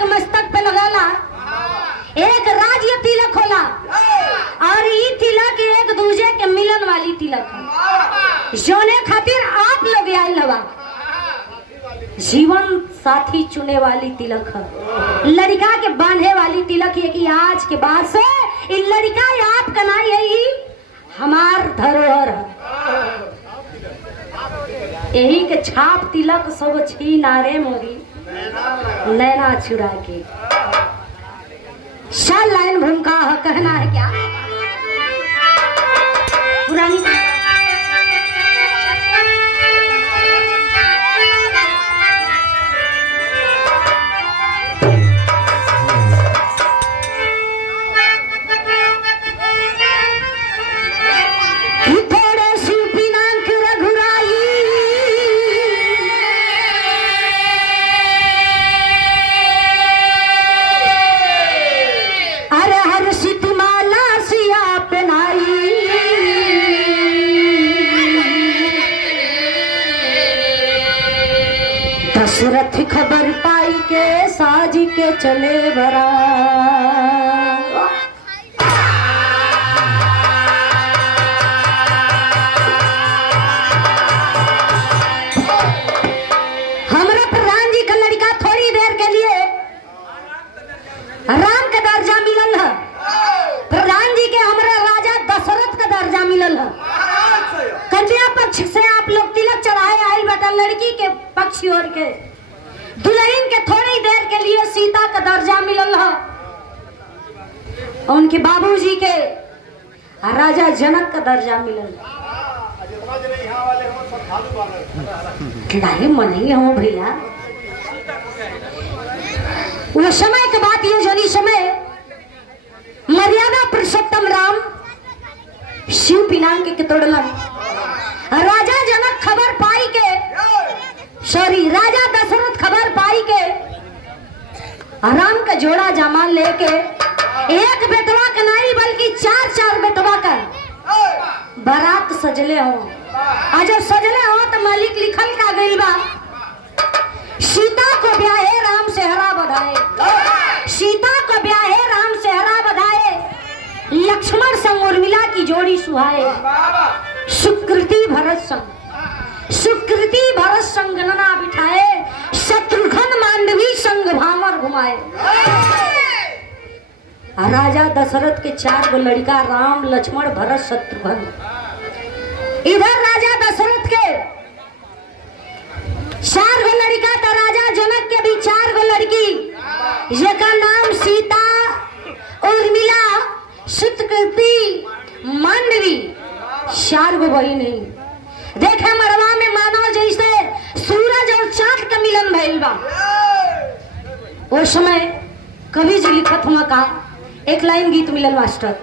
तिलक मस्तक पे लगाला, एक राज्य तिलक होला और ई तिलक एक दूजे के मिलन वाली तिलक है, जोने खातिर आप लोग आइल हवा। जीवन साथी चुने वाली तिलक है, लड़का के बांधे वाली तिलक है कि आज के बाद से इ लड़का आप कनाई है, हमार धरोहर है। यही के छाप तिलक सब छीनारे मोरी नैना चुरा के। शाल लाइन भूमिका है, कहना है क्या पुरानी दशरथ खबर पाई के साज के चले बरा। हमारा प्रधान जी का लड़का थोड़ी देर के लिए राम का दर्जा मिलल है, प्रधान जी के हमारा राजा दशरथ का दर्जा मिलल है। कन्या पक्ष से आप लोग तिलक चढ़ाए आए बेटा, लड़की के पक्ष और के दुल्हन के थोड़ी देर के लिए सीता का दर्जा मिलल है, उनके बाबूजी के राजा जनक का दर्जा मिलल। नहीं मनी हो भैया, वो समय के बात ये जोनी समय मर्यादा पुरुषोत्तम राम शिव पिनांग के तोड़लन। राजा जनक खबर पाई के, सॉरी राजा दशरथ खबर पाई के राम का जोड़ा जमान लेके एक बेटवा का नहीं बल्कि चार बेटवा का बारात सजले हो। आज जब सजले हो तो मालिक लिखल का गई बा, सीता को ब्याहे राम सेहरा बधाए, सीता को ब्याहे राम सेहरा बधाए, लक्ष्मण संग उर्मिला की जोड़ी सुहाए, सुकृति भरत संग, सुकृति भरत संग गणना बिठाए, शत्रुघ्न मांडवी संग भामर घुमाए। राजा दशरथ के 4 गो लड़का राम लक्ष्मण भरत शत्रुघ्न। इधर राजा दशरथ के 4 गो लड़का था, राजा जनक के भी 4 गो लड़की, जेका नाम सीता, उर्मिला, सुकृति, मांडवी, 4 गो बहन है। देखे मरवा में मानो जैसे सूरज और चांद का मिलन भइल बा। उस समय कवि जी लिखत हुआ का एक लाइन गीत मिलल मास्टर,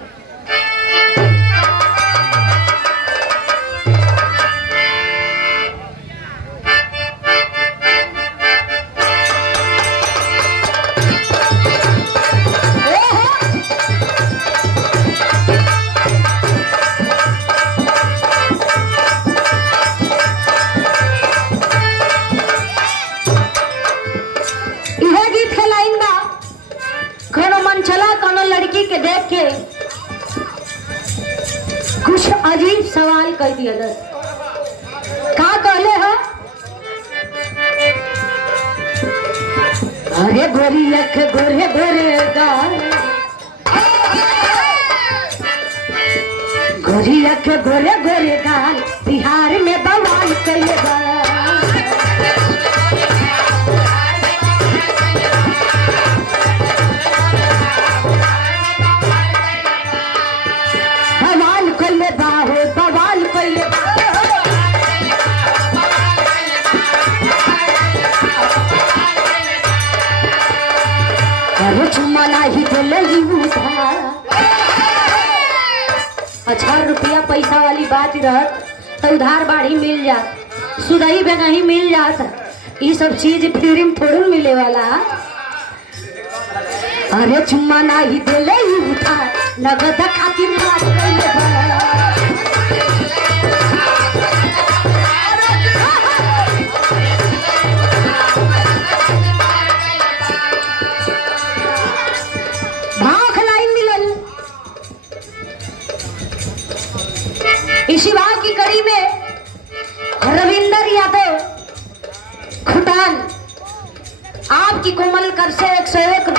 के देख के कुछ अजीब सवाल कर दिया। का कहले हो? अरे गोरी अख गोरे गोरे गाल, गोरी अख गोरे गोरे गाल, बिहार में बवाल कइले ₹1,000 पैसा वाली बात रहत तो उधार बाढ़ी मिल जात, सुदही में नहीं मिल जात, ये सब चीज फ्री में थोड़ी मिले वाला। अरे चुम्मा नहीं दिले उठा नगद खातिर बात कइले बा। आपकी कोमल कर से 101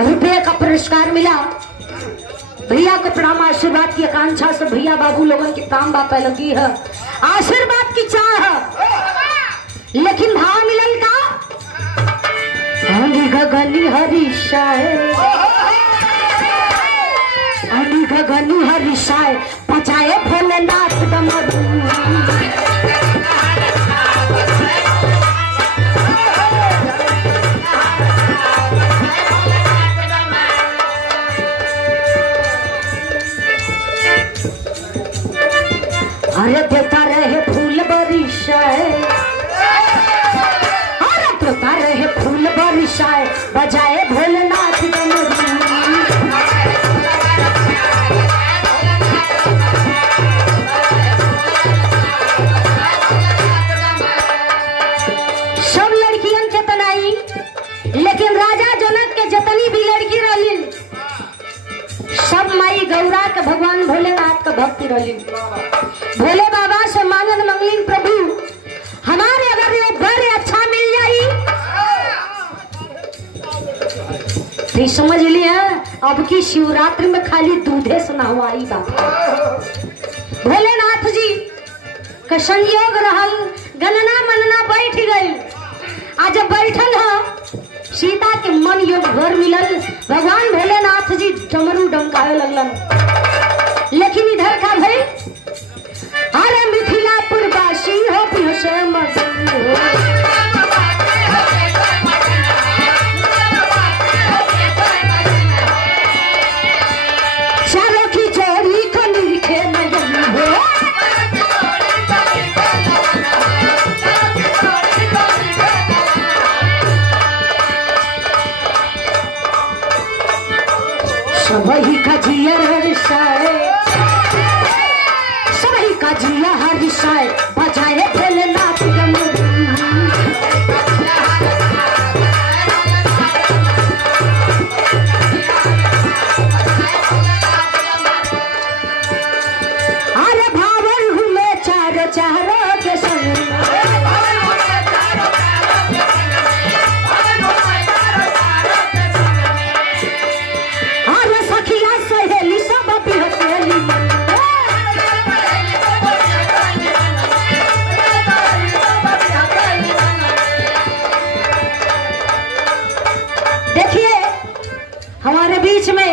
रुपये का पुरस्कार मिला। भैया को प्रणाम, आशीर्वाद की आकांक्षा से भैया बाबू लोगों की प्राण बापा लगी है, आशीर्वाद की चाह है। लेकिन भाव मिलल का गगनी हरिशाय, गगनी हरिशाय बजाए भोलेनाथ डमरू। अरे देता रहे फूल बरिशाय, अरे देता रहे फूल बरिशाय बजाए भोलेनाथ डमरू। सब लड़कियन के तनाई, लेकिन राजा जनक के जतनी भी लड़की रही सब माई गौरा के भगवान भोलेनाथ का भक्ति रही। भोले बाबा से मांगन मंगलिन प्रभु हमारे अगर ये बर अच्छा मिल जाई तो समझ लिया अब की शिवरात्रि में खाली दूधे से नहवाई बाबा। भोलेनाथ जी का संयोग रहल, गणना मनना बैठ गई। आज जब बैठल है सीता के मन योग घर मिलल, भगवान भोलेनाथ जी डमरू डमकावे लगलन। लेकिन इधर का भाई अरे मिथिलापुर वासी हो पियोसे मगन हो, चारों की जोड़ी को निरखे नयन हो। सबही का जिया हरिशाय, सबही का जिया हरिशाय बजाए भोलेनाथ डमरू। अरे भावर हुए चारों चारों के संग, हमारे बीच में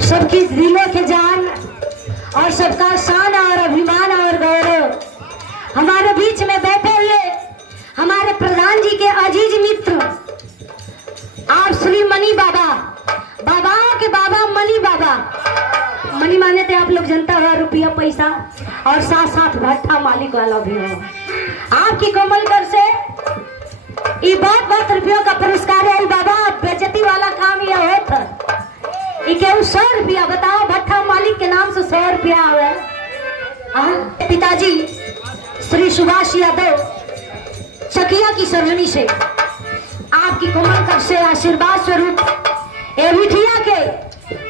सबकी दिलों के जान और सबका शान और अभिमान और गौरव हमारे बीच में बैठे हुए हमारे प्रधान जी के अजीज मित्र आप श्री मनी बाबा, बाबाओं के बाबा मनी बाबा। मनी माने थे आप लोग जनता हुआ रुपया पैसा और साथ साथ भट्ठा मालिक वाला भी हो। आपकी कोमल कर से ये बहुत रुपयों का पुरस्कार है बाबा। बेइज्जती वाला काम यह होता है कि 100 रुपया बताओ भट्ठा मालिक के नाम से 100 रुपया आवे। पिताजी श्री सुभाष यादव चकिया की सरजनी से आपकी कोमल कर से आशीर्वाद स्वरूप बिटिया के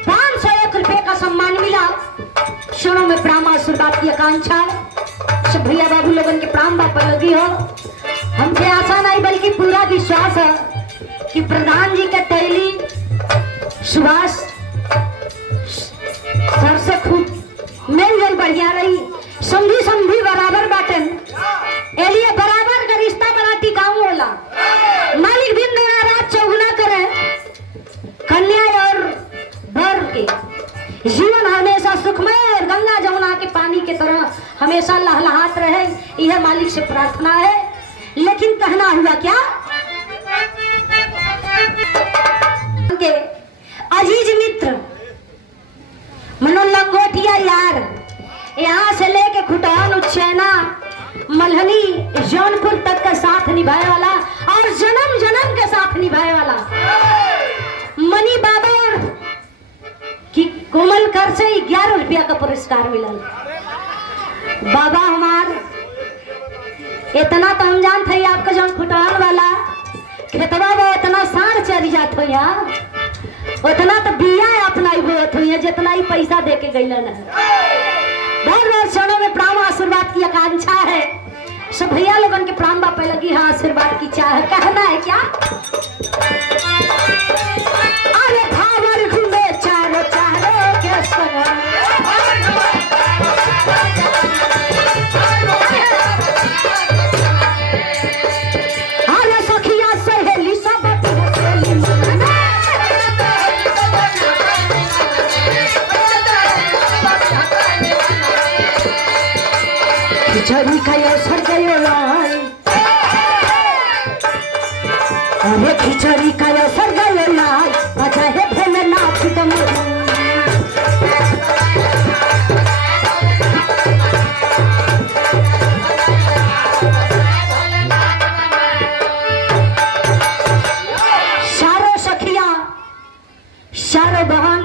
501 रुपये का सम्मान मिला। क्षणों में प्राण आशीर्वाद की आकांक्षा है। सब भैया बाबू लोगन के प्राण बापा लगी हो। हमसे आशा नहीं बल्कि पूरा विश्वास है कि प्रधान जी के टैली सुभाष सर से खूब मेल जोल बढ़िया रही, समझी बराबर बाटन एलिए बराबर का रिश्ता बना टिकाऊ होला। मालिक दिन रात चौगुना करे, कन्या और वर के जीवन हमेशा सुखमय और गंगा जमुना के पानी के तरह हमेशा लहलहात रहे, यह मालिक से प्रार्थना है। लेकिन कहना हुआ क्या के अजीज मित्र मनोज लंगोटिया यार यहाँ से लेके खुटान उच्चैना मल्हनी जौनपुर तक का साथ निभाए वाला और जन्म जन्म के साथ निभाए वाला मनी बाबा की कोमल कर से 11 रुपया का पुरस्कार मिला। बाबा हमार इतना तो हम जानते हैं आपका जौन खुटान वाला खेतवा वो इतना सार चढ़ जात हो यार, उतना तो बिया अपना ही होत हुई जितना ही पैसा दे के गई। बहुत बहुत क्षणों में प्राण आशीर्वाद की आकांक्षा है। सब भैया लोगन के प्राण बापे लगी है आशीर्वाद की चाह कहना है क्या? अरे भावर घूमे चारों चारों के संग खिचड़ी का अवसर गयो लाई, अरे खिचड़ी का अवसर गयो लाई, अच्छा है भोलेनाथ दम चारों सखिया, चारों बहन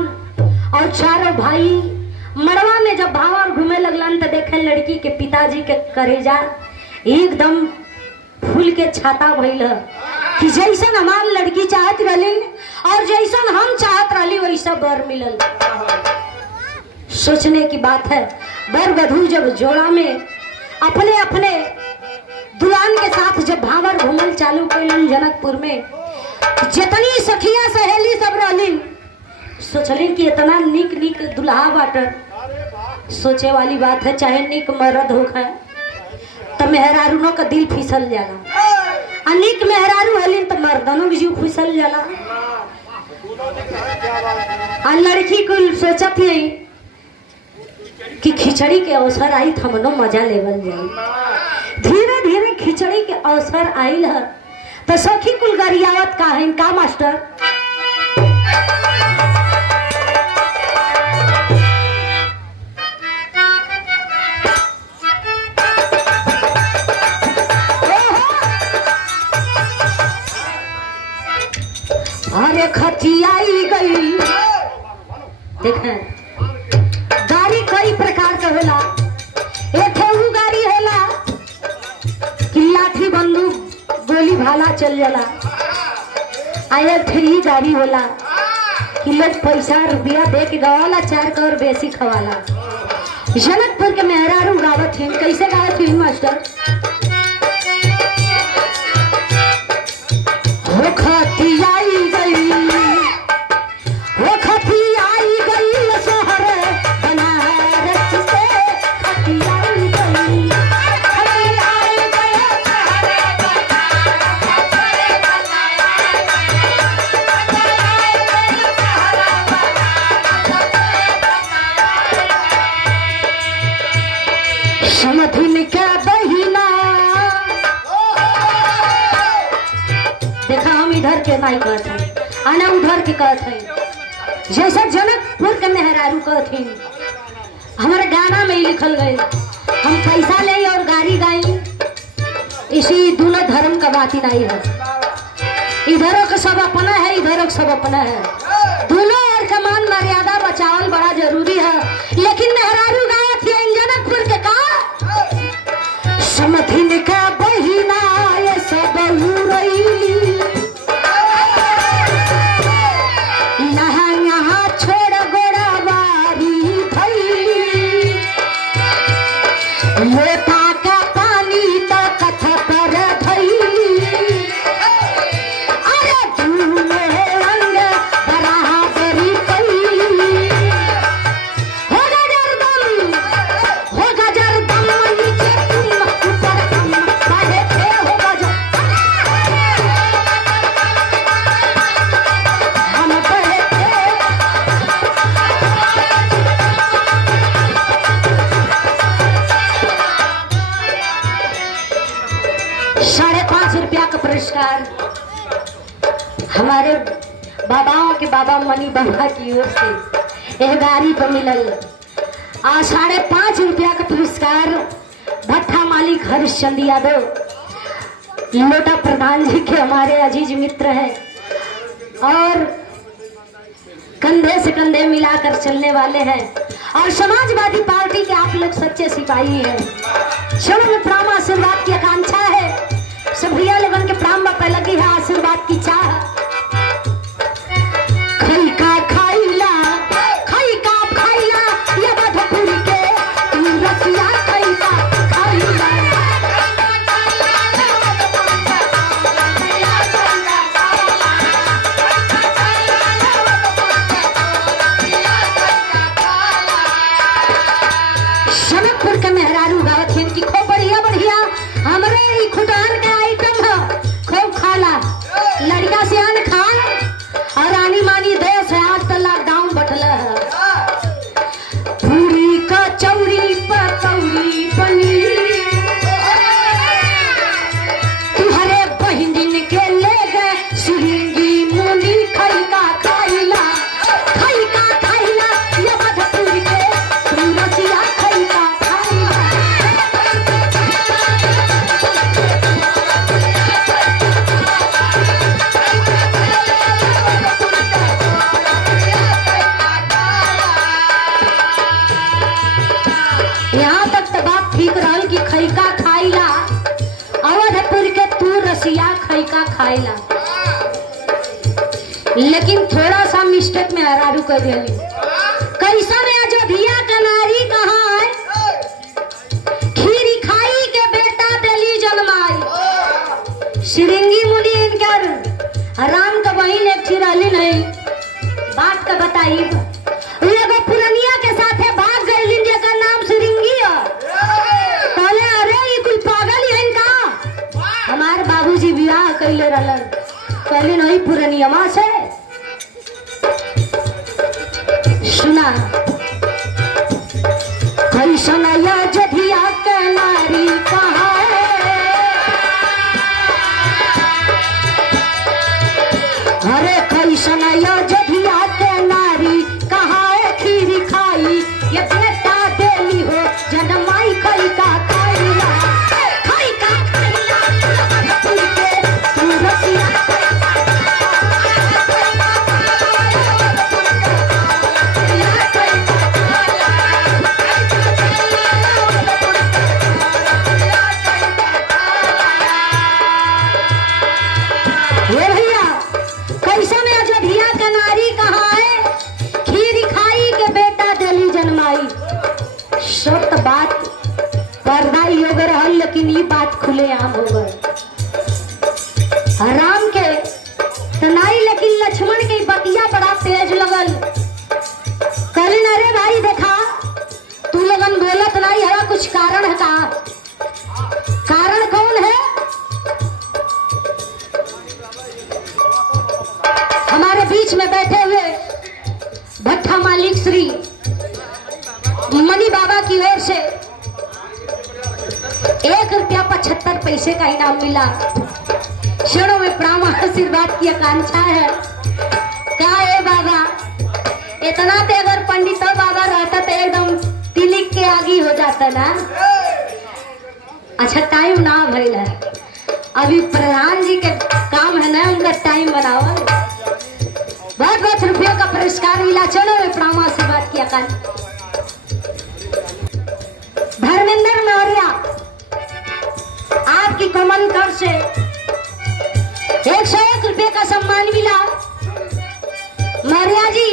और चारों भाई मड़वा में जब भावर घूमे लगलन तो देखे लड़की के पिताजी के करेजा एकदम फूल के छाता भइल कि जैसन हमार लड़की चाहत रहलिन और जैसन हम चाहत रहली वैसा बर मिलल। सोचने की बात है, बर वधू जब जोड़ा में अपने अपने दुल्हन के साथ जब भावर घूमल चालू कैलन जनकपुर में, जितनी सखिया सहेली सब रहलिन सोचलिन कि इतना निक निक दुल्हा बाटन। सोचे वाली बात है, चाहे निक मर्द होगा तो मेहरारूनों का दिल फिसल जाला, अनिक मेहरारू हलिन तो मर्दनों की जीव फिसल जाला। और लड़की को सोचत है कि खिचड़ी के अवसर आई तो हमनो मजा लेवल जाए। धीरे धीरे खिचड़ी के अवसर आइल है तो सखी कुल गरियावत का है का मास्टर? अरे खतियाई गई देखें, गाड़ी कई प्रकार के होला, एक वो गाड़ी होला कि लाठी बंदूक गोली भाला चल जाला, आया थ्री गाड़ी होला कि लोग पैसा रुपया दे के गवाला, चार करोड़ बेसी खवाला। जनकपुर के मेहरारू गावत हैं, कैसे गावत हैं मास्टर? हो खतियाई गई, हो खतियाई गई शहर बनारस से, खतियाई गई, खतियाई गई शहर समधिन के बहिना। देखा हम इधर के नहीं कहते हैं, आना उधर के कहते हैं। जैसा जनकपुर के मेहरारू कहते हैं, हमारे गाना में ही लिखल गए, हम पैसा ले और गाड़ी गाई, इसी दोनों धर्म का बात ही नहीं है। इधरों का सब अपना है, इधरों का सब अपना है, दोनों और का मान मर्यादा बचावल बड़ा जरूरी है। लेकिन मेहरारू गाया थी जनकपुर के का समधिन का बहिना ये सब रही, लोटा का पानी तो कथ पर धैली, अरे दूनो रंग बराबरी कैली। होगा जरदम नीचे तुम ऊपर हम पढ़े थे, होगा हम पढ़े थे। 5.5 रुपया का पुरस्कार हमारे बाबाओं के बाबा मनी बाबा की ओर से यह गाड़ी पर मिलल। और 5.5 रुपया का पुरस्कार भट्ठा मालिक हरिश्चंद्र यादव लोटा प्रधान जी के हमारे अजीज मित्र हैं और कंधे से कंधे मिलाकर चलने वाले हैं और समाजवादी पार्टी के आप लोग सच्चे सिपाही हैं। चलो में प्राण आशीर्वाद की आकांक्षा है, सब भैया लोगन के प्राण में लगी है आशीर्वाद की चाह। खई का खाइला ये बधपुरी के रसिया खई का खाइला। रसिया खैका खाइला, लेकिन थोड़ा सा मिस्टेक में हरारू कर दिली। कैसा में अयोध्या का नारी कहाँ है, खीरी खाई के बेटा दिली जन्माई। श्रृंगी मुनि इनकर राम का बहन एक रहली नहीं, बात का बताई। एगो पुरनिया के साथे भाग गई जेकर नाम श्रृंगी है। कहले अरे ये कोई पागल है इनका, हमार बाबूजी विवाह कैले रहलन। कहले नहीं पुरनिया से सुना, कैसन अयोध्या के नारी कहाँ है, अरे कैसन अयोध्या के नारी कहाँ है, खीरी खाई ये बेटा देली हो जनमाई खैका खाइला, खैका खाइला तू रसिया बात पर्दा योग रहल, लेकिन ये बात खुले आम हो गए। राम के तनाई, लेकिन लक्ष्मण के बतिया बड़ा तेज लगल। कहलिन अरे भाई देखा तू लगन बोलत नहीं है, कुछ कारण है का? कारण कौन है? हमारे बीच में बैठे हुए भट्टा मालिक श्री मनी बाबा की ओर से 1 रुपया 75 पैसे का इनाम मिला। क्षणों में प्रणाम आशीर्वाद की आकांक्षा है। क्या है बाबा, इतना तो अगर पंडित बाबा रहता तो एकदम तिलिक के आगे हो जाता ना। अच्छा टाइम ना भइल है, अभी प्रधान जी के काम है ना, उनका टाइम बनाओ। बहुत रुपयों का पुरस्कार मिला। चलो में प्रणाम आशीर्वाद की आकांक्षा। धर्मेंद्र मौर्य आपकी कमल कर से 101 रुपये का सम्मान मिला। मौर्य जी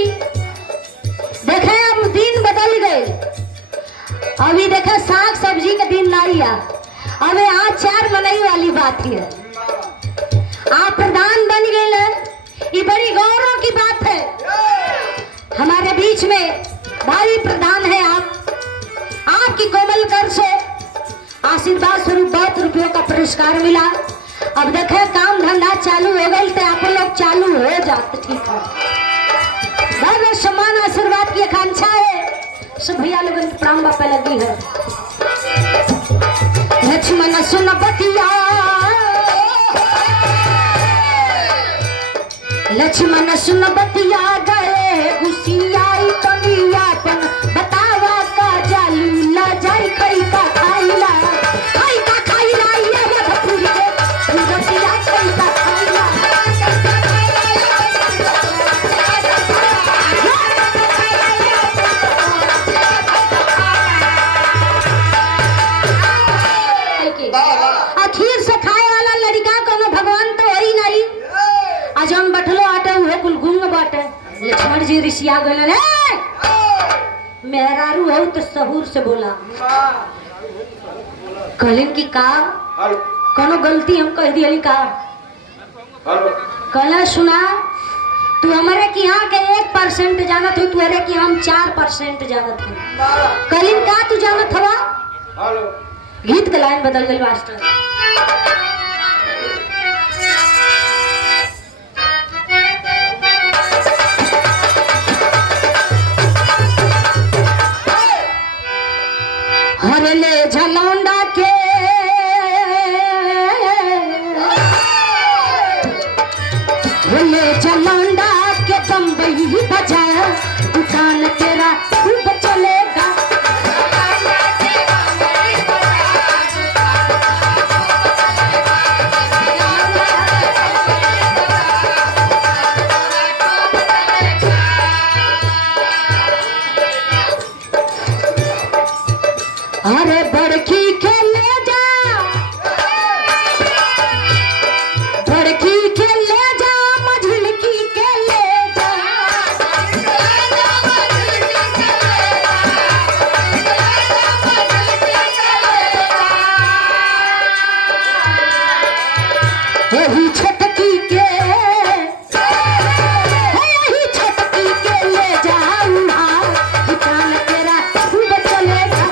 देखे अब दिन बदल गए, अभी देखे साग सब्जी का दिन नहीं है, अबे आज 4 मनाई वाली बात है। आप प्रधान बन गए, ये बड़ी गौरव की बात है। हमारे बीच में भाई प्रधान है आप, आपकी कोमल कर से आशीर्वाद स्वरूप 2 रुपयों का पुरस्कार मिला। अब देखे काम धंधा चालू हो गई तो आप लोग चालू हो जाते, ठीक है। बहुत सम्मान आशीर्वाद की आकांक्षा है। सब भैया लोगों की प्राण बापा लगी है। लक्ष्मण सुन बतिया, लक्ष्मण सुन बतिया गए घुसियाई तनियापन बतावा का जालू ला जाई खैका खाइला, खैका खाइला ये मधुपुर के रसिया खैका खाइला। आखिर से खाए वाला लड़का को भगवान तो वही नहीं, अजम बठलो आटे हुए कुल गुंग बाटे। लक्ष्मण जी ऋषिया गए, मेहरारू हो तो सहूर से बोला। कहलिन की का कोनो गलती हम कह दिया का? कहला सुना तू हमारे की यहाँ के 1% जानत हो, तुहरे की हम 4% जानत हो। कहलिन का तू जानत हवा? गीत का लाइन बदल गई मास्टर। हरले झलौंडा के हरले झलौंडा के बम्बई बजा, दुकान तेरा खूब चलेगा। अरे बड़की के ले जा यही छटकी के ले जाऊंगा दुकान तेरा खूब चलेगा।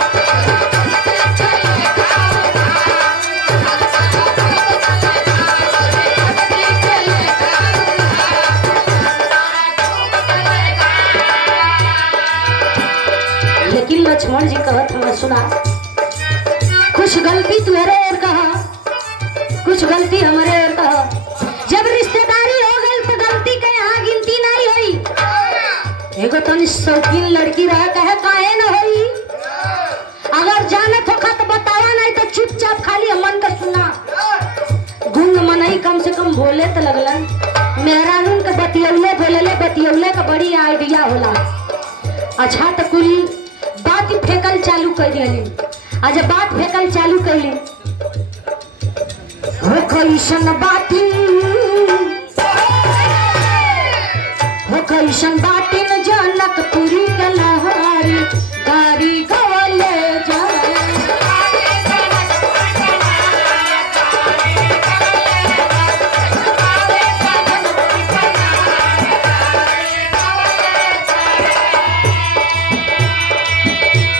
लेकिन लक्ष्मण जी कहत हम सुना, कुछ गलती तुम्हारे और कहा, कुछ गलती हमारे और कहा। जब रिश्तेदारी हो गई तो गलती के यहाँ गिनती नहीं हुई। एगो तो शौकीन लड़की रह कहे काहे न हुई। अगर जानत होखा तो बतावा, नहीं तो चुपचाप खाली मन का सुना। गुंग मनई कम से कम बोले तो लगलन। मेहरानून के बतियौले बोलले बतियौले का बड़ी आइडिया होला। अच्छा तो कुल बात फेंकल चालू कर दिली। आ जब बात फेंकल चालू कैली हो कैसन बातिन जनकपुरी के लहारी गारी गवले जाए।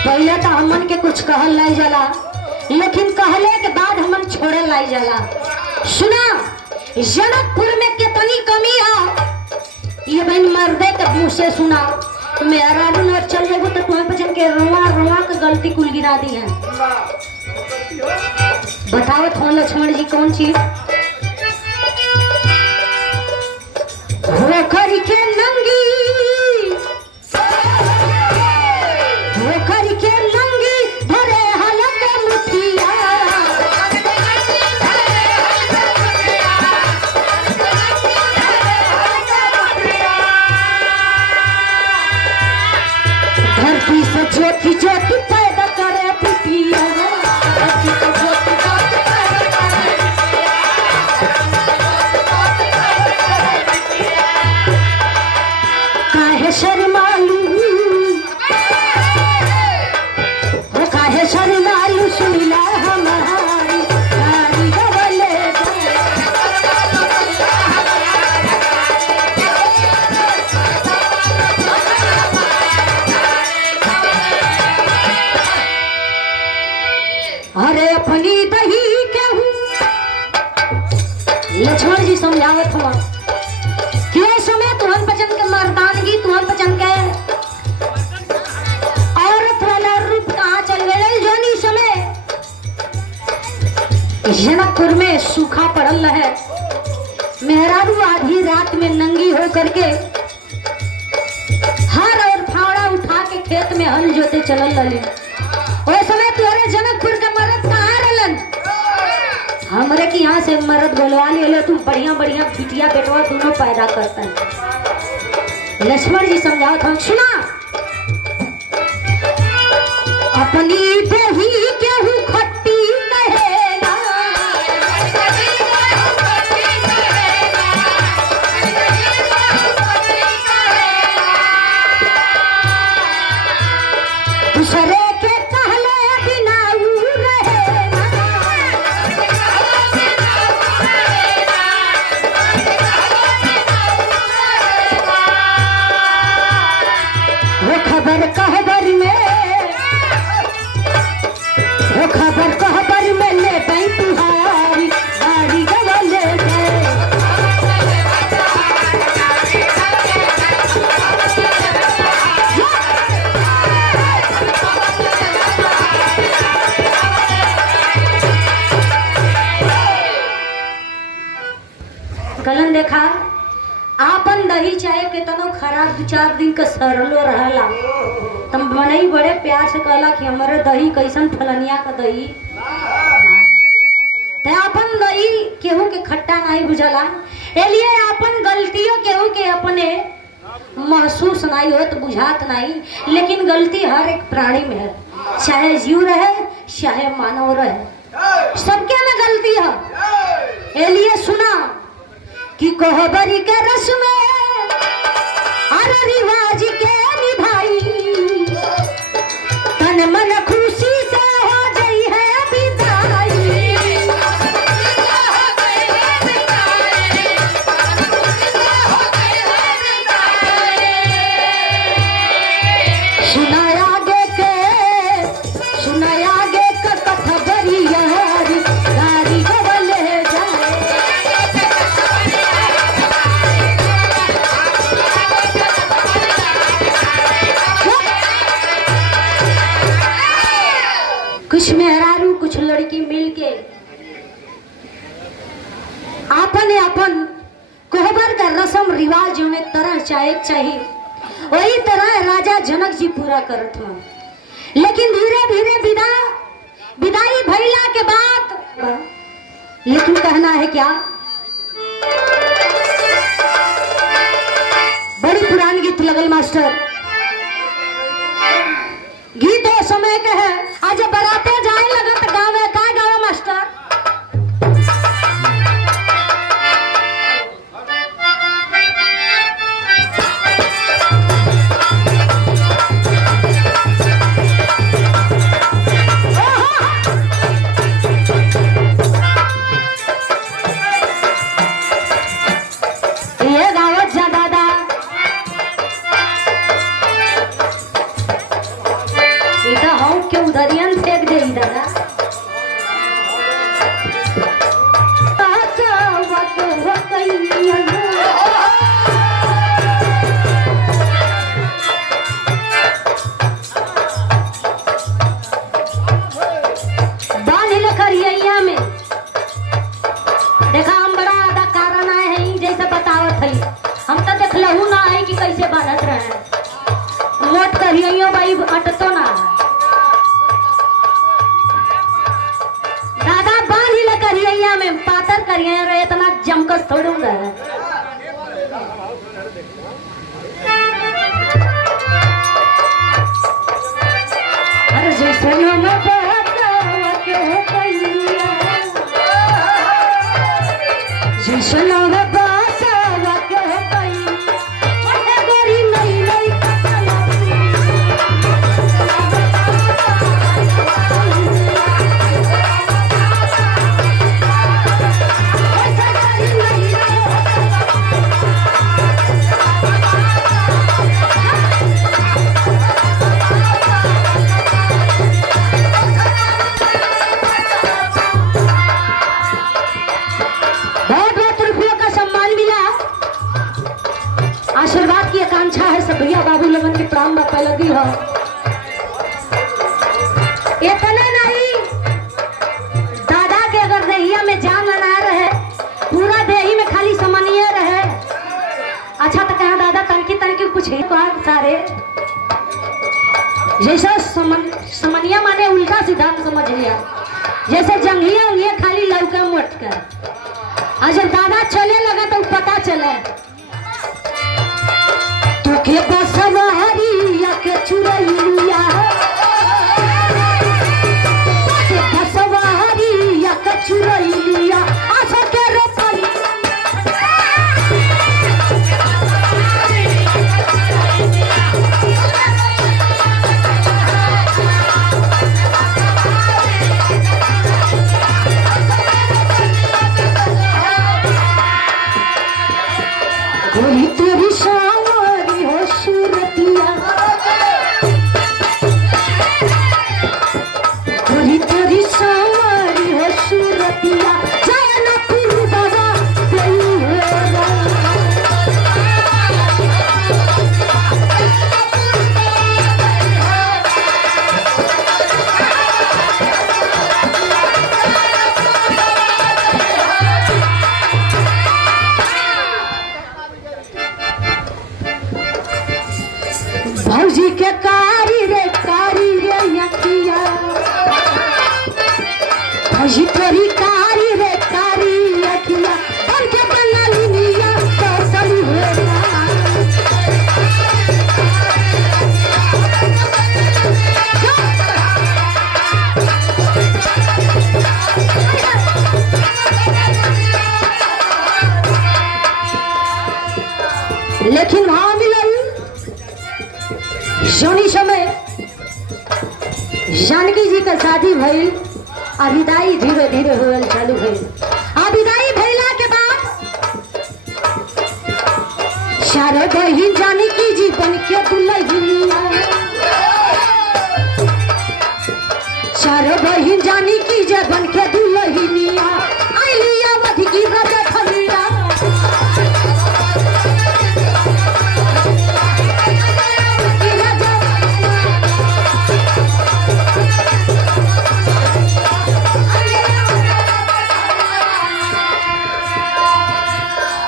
पहले तो हमन के कुछ कहल नहीं जाला, लेकिन कहले के बाद हमन छोड़े लाई जाला। सुना, जनकपुर में कितनी कमी है ये बहन मर्दे के मुँह से सुना। मेरा रूनर चल जाएगो तो तुम्हें पचन के रुआ रुआ के गलती कुल गिरा दी है। बताओ थोन लक्ष्मण जी कौन चीज हो खरी के नंगी धरे हलक मुठिया। धरती से ज्योति ज्योति पैदा करे बिटिया। धरती से ज्योति ज्योति पैदा करे बिटिया। काहे शर्मालू हो, काहे शर्मालू सुनिला हमारी गारी गवले जाए। अरे अपनी दही के हूँ लक्ष्मण जी समझावत हुआ कि ये समय तुहन पचन के मर्दानगी, तुहन पचन के औरत वाला रूप कहाँ चल गए। जोनी समय जनकपुर में सूखा पड़ल है, मेहरारू आधी रात में नंगी हो करके हर और फावड़ा उठा के खेत में हल जोते चलल रही। उस समय तुम्हारे जनकपुर के मर्द कहाँ रहलन। हमरे की यहाँ से मर्द बोलवा ले तुम बढ़िया बढ़िया बिटिया बेटवा दोनों पैदा करता है। लक्ष्मण जी समझाओ था। सुना, अपनी दही गेहूं खट्टी कहेगा, दूसरे के कहले बिना ऊ रहेगा। वो खबर कहबर में ले गई तुहारी गाड़ी गवले गए। कलन देखा आपन दही चाहे कितनो खराब 2-4 दिन का सरलो रहला, तम मनई बड़े प्यार से कहला कि हमारे दही कैसन फलनिया का दही। ते अपन दही केहू के खट्टा नहीं बुझला, एलिए अपन गलतियों केहू के अपने महसूस नहीं होत, बुझात नहीं। लेकिन गलती हर एक प्राणी में है, चाहे जीव रहे चाहे मानव रहे, सबके में गलती है। एलिए सुना कि कोहबरी के रस में अरे रिवाज के निभाई, तन मन खुशी से हो जाई है विदाई। रस्म रिवाज जो में तरह चाहे चाहिए वही तरह राजा जनक जी पूरा करत हो। लेकिन धीरे धीरे विदाई भइला के बाद लेकिन कहना है क्या, बड़ी पुरान गीत लगल मास्टर, गीत वो समय के है। आज बराते जाए लगत गाँव में का गाँव मास्टर, भाई अटतो ना दादा बांध ही करिया में पातर करिया रहे इतना जमकस थोड़ू अरे जैसे आशीर्वाद की आकांक्षा है सब भैया बाबू लगन की प्राण बापा लगी हो। इतना नहीं, दादा के अगर देहिया में जान ना रहे, पूरा देही में खाली समनिया रहे, अच्छा तो कहा दादा तनकी तनकी कुछ ही सारे जैसा समनिया माने उल्टा सीधा समझ लिया, जैसे जंघिया उंगिया खाली लौका मटकर। और जब दादा चले लगा तो पता चले के बसवारिया के चुरैया, के बसवारिया के चुरैया आशा के रोपल गोरी तेरी सावरी हो सूरतिया, गोरी तेरी सावरी हो सूरतिया, जाना पीर बाबा गई भौजी के कारी रे यकिया, भौजी तेरी कारी रे यकिया, बन के बनाली निया कसली होया। लेकिन वहां मिलल जोनी समय जानकी जी का शादी भइल और विदाई धीरे धीरे होल चालू भइल। आ विदाई भइला के बाद सारे बहिन जानकी जी बन के दुल्हनिया, सारे बहिन जानकी जी बन के दुल्हनिया आइलिया मध की राजा खलिया।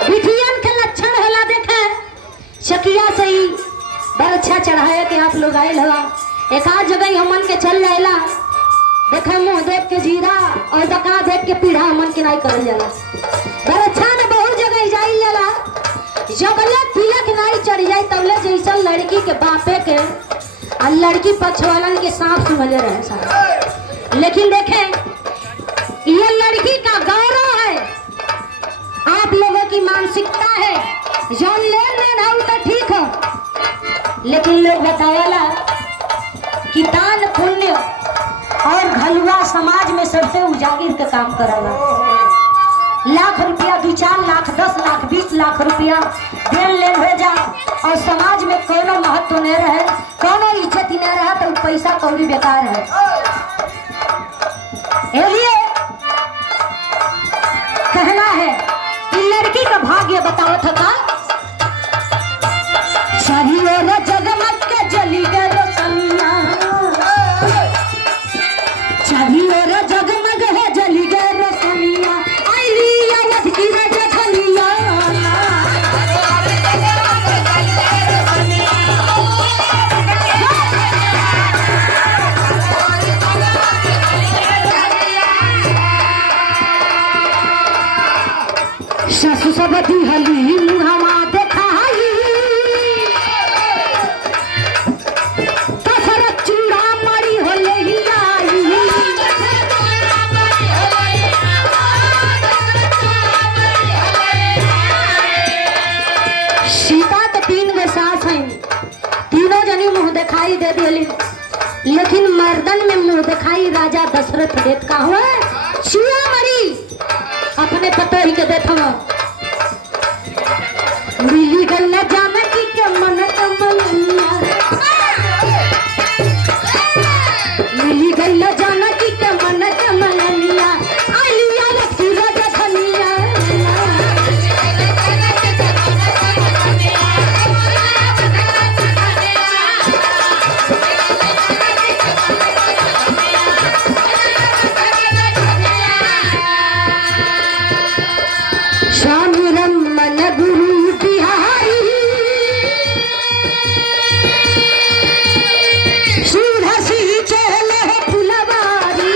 बिटियन के लक्षण है से ही बड़ा अच्छा चढ़ाया कि आप लोग आए लगा। एक आध जगह हमन के चल जाएला, देखे मुंह देख के जीरा और डका देख के पीढ़ा हमन के नहीं करल जाला। बड़ा अच्छा न बहुत जगह जाई जाला, जबले तिलक नहीं चढ़ जाए तबले जैसा लड़की के बापे के और लड़की पक्ष वालन के साथ सुमले रहे सारा। लेकिन देखें ये लड़की का गौरव है, आप लोगों की मानसिकता है, जो लेन देन है तो ठीक है, लेकिन लोग बतावेला कि दान पुण्य और घलुआ समाज में सबसे उजागिर का काम करला। लाख रुपया 2-4 लाख 10 लाख 20 लाख रुपया देन लेन हो जा और समाज में कोनो महत्व नहीं रहे, कोनो इज्जत ही नहीं रहा तो पैसा कौड़ी बेकार है। इसलिए कहना है कि लड़की का भाग्य बताओ था चाहिए जगमग के जली गए रोशनिया, चाहिए जगमग है जली गए रोशनिया, आई अवध की रजखनिया। ससु सब दिहली मुहावा देखाई, कसरत चूड़ा मारी होले ही आई। सीता तो 3 गो सास हैं, तीनों जनी मुंह दिखाई दे दिली, लेकिन मर्दन में मुंह दिखाई राजा दशरथ देत का हुआ चूड़ा मरी अपने पतो ही के देता मिली गल जानकी के मन कमलिया, मिली गल जानकी के मन कमलिया, आलिया लखी रजखनिया। स्वामी रमन गुरु बिहारी सुरसी चले फुलवारी,